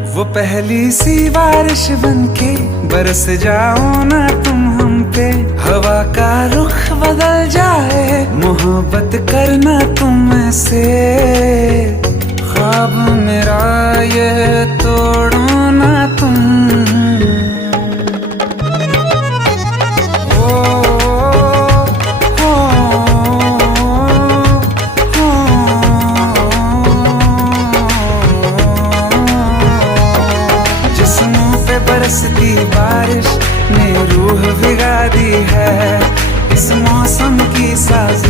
वो पहली सी बारिश बनके बरस जाओ ना तुम हम पे, हवा का रुख बदल जाए, मोहब्बत करना तुम से। ख्वाब मेरा ये तोड़ो ना तुम। बरसती बारिश ने रूह भिगा दी है, इस मौसम की साज